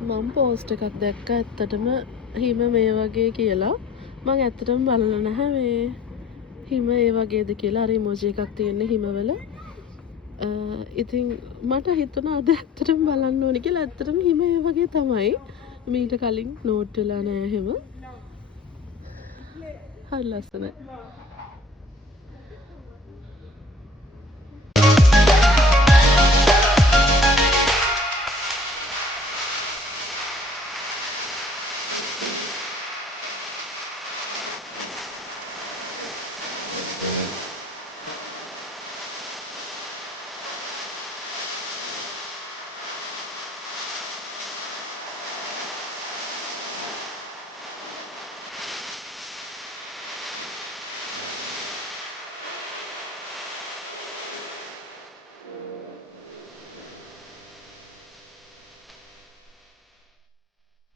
මම පෝස්ට් එකක් දැක්ක ඇත්තටම හිම මේ වගේ කියලා. මම ඇත්තටම බලලා නැහැ මේ හිම ඒ වගේද කියලා. අර ඉමෝජි එකක් තියෙන්නේ හිමවල. ඉතින් මට හිතුණා අද ඇත්තටම බලන්න ඕනි කියලා. ඇත්තටම හිම ඒ වගේ තමයි. මීට කලින් නෝට් වෙලා නෑ එහෙම. හරි ලස්සනයි.